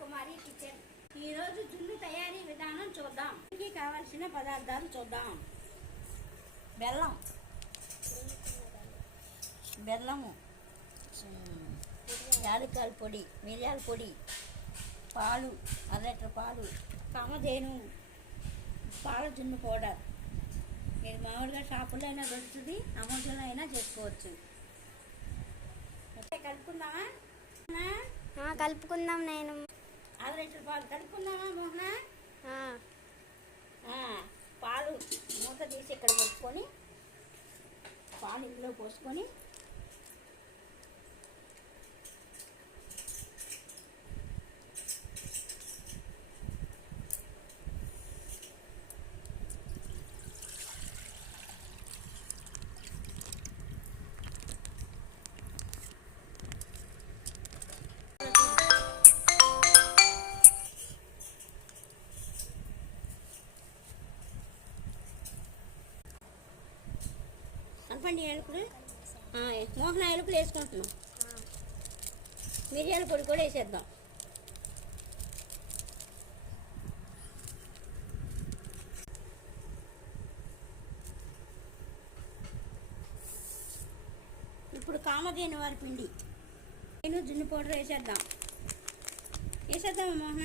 కుమారి kitchen. ఈరోజు జున్ను తయారీ విధానం చూద్దాం. దీనికి కావాల్సిన పదార్థాలు చూద్దాం. బెల్లము, యాలకుల పొడి, మిరియాల పొడి, పాలు, అర పాలు, కామధేను, పాల జున్ను పౌడర్. మీరు మామూలుగా షాపులో అయినా దొరుకుతుంది, అమౌంట్లో అయినా చేసుకోవచ్చు. ఓకే, కలుపుకుందామా? కలుపుకుందాం. నేను అర పాలు కలుపుకుందామా మోహన? పాలు మూత తీసి ఇక్కడ పెట్టుకొని పాలు ఇందులో పోసుకొని కలపండి. ఏలుకులు మోహన ఏలుకులు వేసుకుంటున్నాం. మిరియాల పొడి కూడా వేసేద్దాం. ఇప్పుడు కామధేను వారి పిండి, నేను జున్ను పౌడర్ వేసేద్దామా మోహన?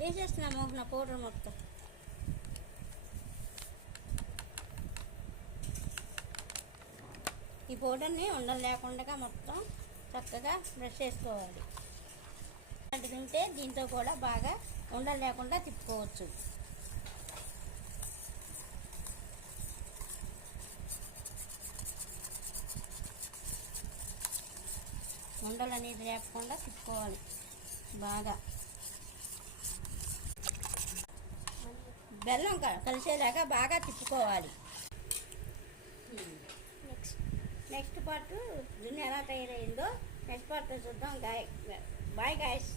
వేసేస్తున్నా మోహన పౌడర్ మొత్తం. ఈ పౌడర్ని ఉండలు లేకుండా మొత్తం చక్కగా బ్రష్ చేసుకోవాలి. అంటే దీంతో కూడా బాగా ఉండలు లేకుండా తిప్పుకోవచ్చు. ఉండలు అనేది లేకుండా తిప్పుకోవాలి బాగా. బెల్లం కలిసేలాగా బాగా తిప్పుకోవాలి. నెక్స్ట్ పార్ట్ జున్ను ఎలా తయారైందో నెక్స్ట్ పార్ట్ చూద్దాం. Bye guys.